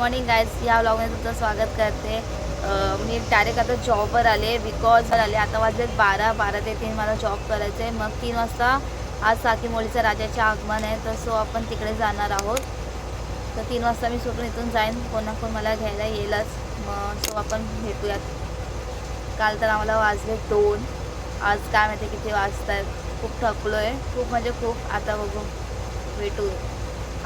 Morning guys, या व्लॉगमध्ये तुमचं स्वागत करते। मी डायरेक्ट आता जॉबवर आले, बिकॉज आले आता वाजले 12 ते 3 मला जॉब करायचं आहे। मग 3 वाजता आज साकीमोळीचं राजाचे आगमन आहे, तर सो आपण तिकडे जाणार आहोत। तर 3 वाजता मी सुटून इथून जाईन, कोण ना कोण मला घ्यायला येईलच। मग सो आपण भेटूयात। काल तर आम्हाला वाजले 2, आज काय माहिती किती वाजत आहेत। खूप थकलो आहे, खूप म्हणजे खूप। आता बघू, भेटू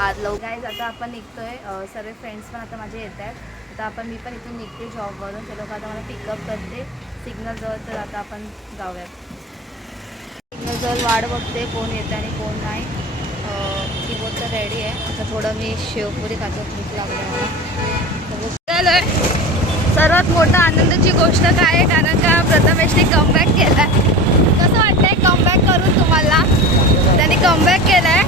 आज लवकर। गाईज आता आपण निघतोय, सर्व फ्रेंड्स पण आता माझे येत आहेत। आता मी पण इथून निघते जॉबवरून, ते लोक आता मला पिकअप करते सिग्नलजवळ। तर आता आपण जाऊयात। सिग्नलजवळ वाट बघते कोण येतं आणि कोण नाही। कीबोर्ड तर रेडी आहे। आता थोडं मी शेवपुरी खातो, भूक लागली मला। सर्वात मोठा आनंदाची गोष्ट काय आहे, कारण का प्रथमेशने कमबॅक केला आहे। कसं वाटतंय कमबॅक करून तुम्हाला? त्यांनी कमबॅक केला आहे।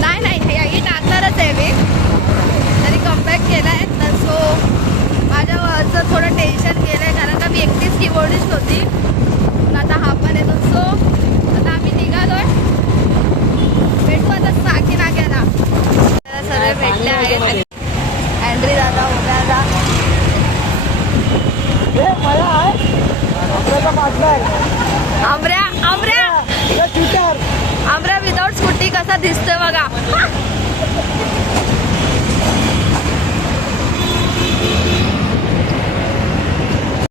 नाही ही टाकणारच आहे मी। त्यांनी कमबॅक केला आहे, तर सो माझ्यावरचं थोडं टेन्शन गेलं आहे, कारण का मी एकटीच कीबोर्डिस्ट होती। आता हा पण येतो। सो आता आम्ही निघालोय, भेटू आता साकी नाक्याला। तर सर्व भेटले आहेत। अँड्री दादा, उभ्या दादा, आमऱ्या विदाउट स्कूटी कसा दिसतोय बघा।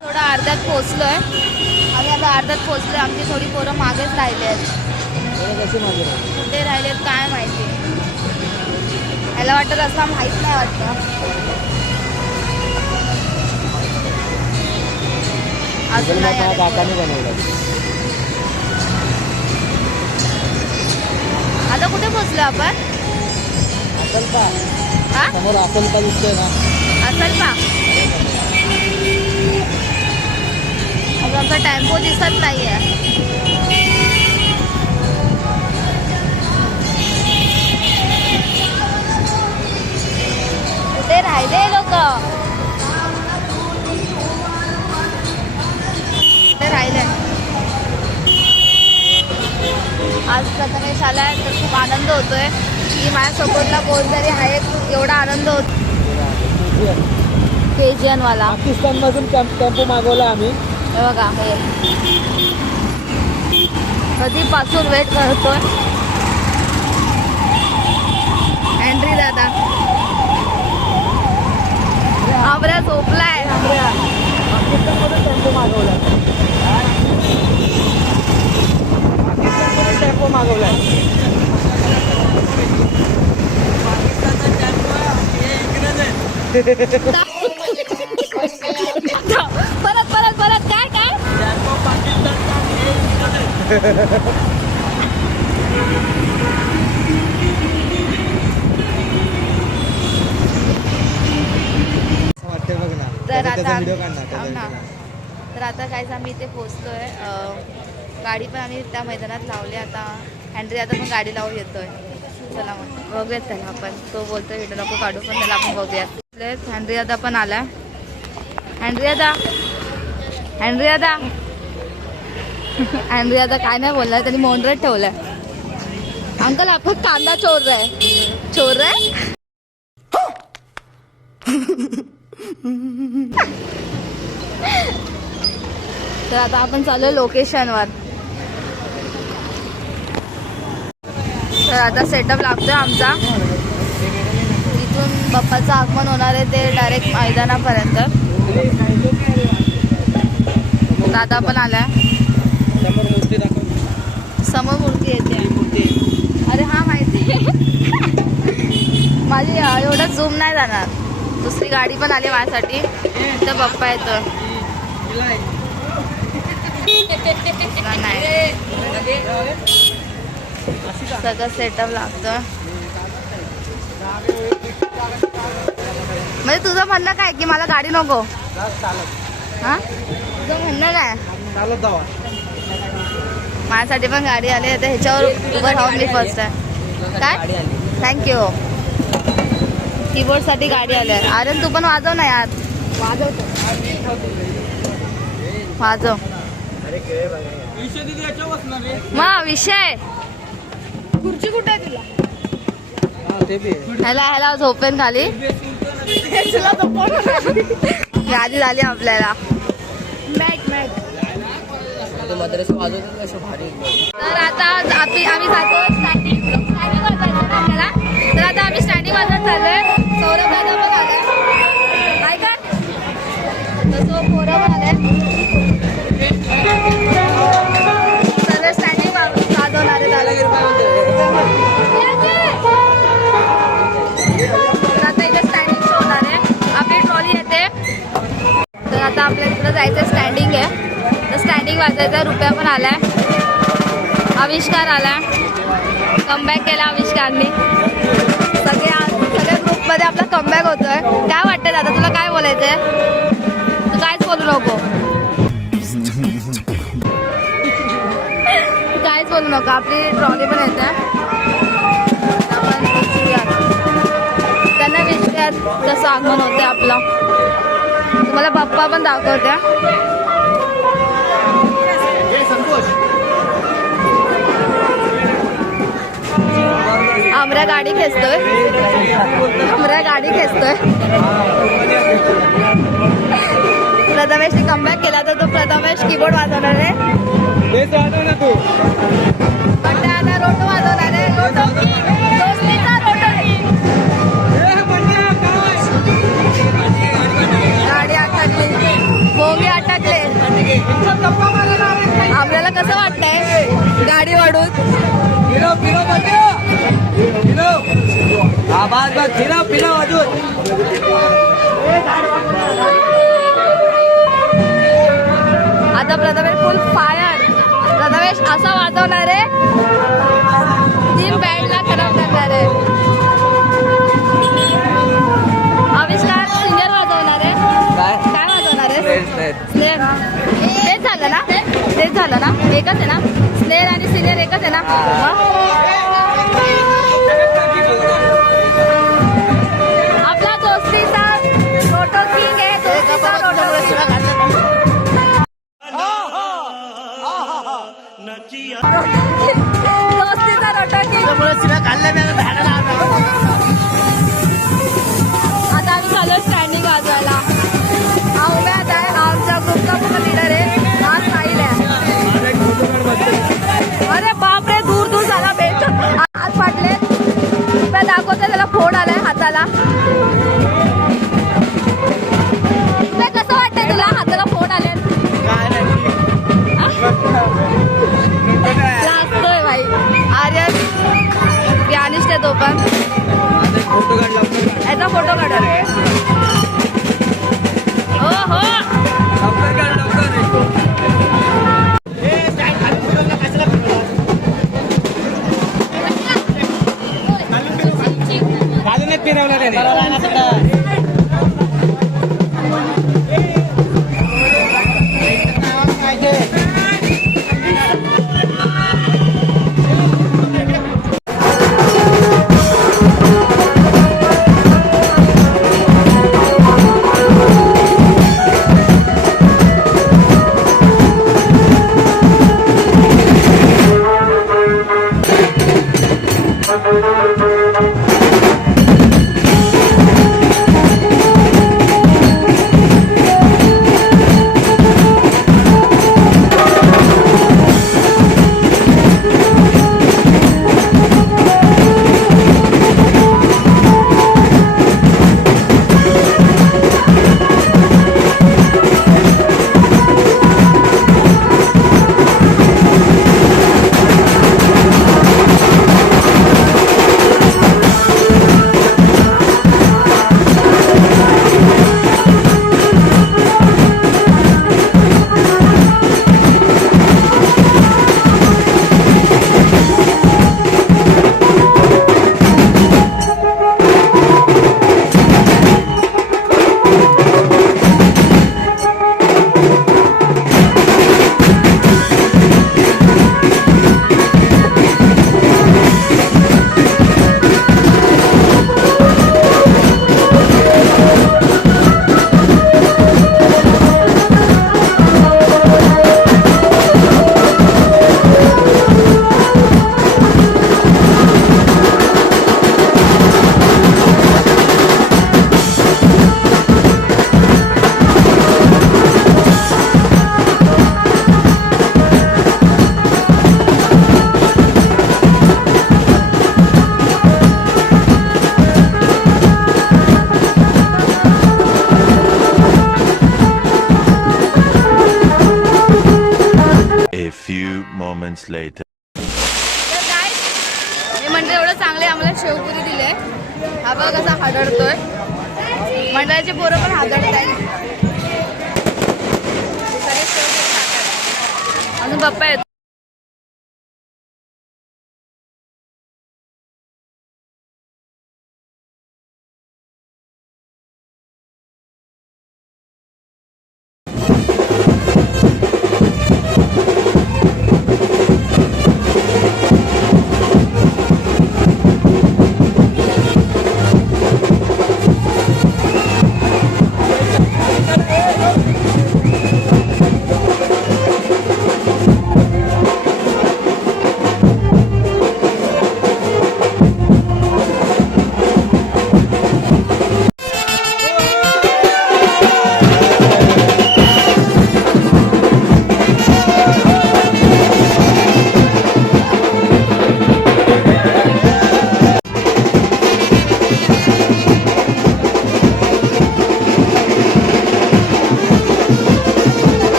थोडं अर्ध्यात पोहोचलोय आम्ही, आता अर्ध्यात पोहोचलोय। आमची थोडी पोरं मागेच राहिले आहेत। कुठे राहिलेत काय माहिती, याला वाटत असं माहीत नाही वाटतं। अजून नाही आता कुठे पोहोचलो आपण? असेल का दिसतोय ना, असेल का? अजून आमचा टेम्पो दिसत नाहीये। कुठे राहिले लोक? कुठे राहिले? आज प्रथमेश आलाय, तर खूप आनंद होतोय की माझ्यासोबतला कोणतरी आहे। एवढा आनंद होतो। केजीएन वाला पाकिस्तानमधून टेम्पो मागवला आम्ही। हे बघा, हे कधीपासून वेट करतोय। अँड्री दादा, आमऱ्या झोपलाय। पाकिस्तानमधून टेम्पो मागवला, टेम्पो मागवलाय। परत काय काय तर आता कायच आम्ही इथे पोहोचतोय। गाडी पण आम्ही त्या मैदानात लावली। आता अँड्री आता पण गाडी लावून येतोय। चला मग बघूयात त्याला आपण। तो बोलतोय व्हिडिओ नको काढू, पण त्याला आपण बघूयात। अँड्री दादा पण आलाय। अँड्री दादा काय नाही बोललाय, त्यांनी मोंडरत ठेवलाय। अंकल आपण कांदा चोर रहे तर आता आपण चालू लोकेशनवर। तर आता सेटअप लागतोय आमचा। इथून बाप्पाचं आगमन होणार आहे, ते डायरेक्ट मैदानापर्यंत। दादा पण आलाय। समोर मूर्ती येते। अरे हा माहिती माझी एवढं झूम नाही जाणार। दुसरी गाडी पण आली माझ्यासाठी, तर बाप्पा येतो। सगळं सेटअप लागतं। म्हणजे तुझं म्हणणं काय की मला गाडी नको? हा, तुझं म्हणणं काय? माझ्यासाठी पण गाडी आली, तर ह्याच्यावर उभं राहून मी फर्स्ट आहे। काय थँक्यू। कीबोर्डसाठी गाडी आली आहे। अरे तू पण वाजव ना यार। वाजव मग विषय। खुर्ची कुठे आहे तुला? ते बी आहे. ह्याला झोपेन खाली यादी झाली आपल्याला. ते मद्रासी वाजवतात कसं भारी एकदम. तर आता आम्ही जातो स्टँडिंग वाजवायचं ना आपल्याला. तर आता आम्ही स्टँडिंग वाजवत चाललोय. सौरभ दादा पण आलाय. काय का तसं पोरं पण आलाय. सर्व स्टँडिंग वाजवणारे झाले. तर आता इथे स्टँडिंग शो होणार आहे. आपली ट्रॉली येते. तर आता आपल्याला इकडं जायचं स्टँडिंग आहे. तर स्टँडिंग वाजायचा. रुपया पण आलाय. आविष्कार आलाय. कमबॅक केला आविष्कारने. सगळ्या ग्रुपमध्ये आपला कमबॅक होतोय. काय वाटतंय दादा तुला? काय बोलायचंय? तू कायच बोलू नको. कायच बोलू नको. आपली ट्रॉली पण येते. आपण त्यांना विचार कसं आगमन होते आपलं. तुम्हाला बाप्पा पण दाखवत्या. आमऱ्या गाडी खेचतोय. प्रथमेशने कमबॅक केला. तर तो प्रथमेश कीबोर्ड वाजवणार आहे. तेच वाजव ना तू. बंड्या आता रोटो वाजवणार आहे. रोटो किंग. दोस्तीचा रोटो किंग. गाडी अटकली. भोंगे अटकले. आपल्याला कसं वाटतंय गाडी वाढून? फिरव आवाज बघ. फिरव अजून. आता प्रथमेश फुल फायर. प्रथमेश असा वाजवणार आहे. 3 बँडला खराब करणार आहे. आविष्कार सिनियर वाजवणार आहे. काय वाजवणार आहे? स्नेर. स्नेर. तेच झालं ना? एकच आहे ना? स्नेर आणि सिनियर एकच आहे ना? आपला दोस्तीचा रोटो किंग आहे. दोस्तीचा रोटो किंग. आता आम्ही चालू स्टँडिंग वाजवायला. हा उभ्यात आहे. आमच्या ग्रुपचा पूर्ण लिडर आहे. हा साहिल आहे. अरे बापरे दूर झाला बेस्ट. moments later. तर काय मी म्हणते एवढं चांगले आम्हाला शेवपुरी दिले. हा बघा कसा हादरतोय. मंडळाचे पोरं पण हादरत आहेत. अजून पप्पा येतो.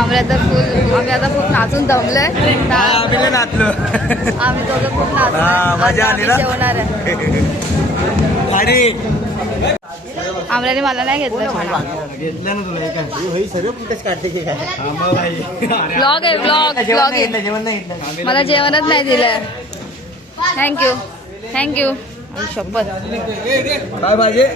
आम्ही आता खूप नाचून दमलोय. आम्ही नाचलो. आम्ही दोघं खूप नाचलो. मजा आली ना? जेवणार आहे. आमल्याने मला नाही घेतलं. घेतलं ना तुला सर्व कुठेच काढते की काय ब्लॉग आहे ब्लॉग. जेवण नाही घेतलं. मला जेवणच नाही दिलं. Thank you thank you. शपथ. काय पाहिजे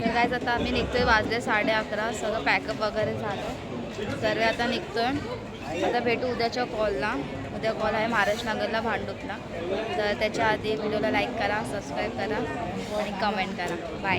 काय आता आम्ही निघतोय. वाजले 11:30. सगळं पॅकअप वगैरे झालं. तर आता निघतोय. आता भेटू उद्याच्या कॉलला. उद्या कॉल आहे महाराष्ट्र नगरला भांडूपला. तर त्याच्या आधी व्हिडिओला लाईक करा, सबस्क्राईब करा आणि कमेंट करा. बाय.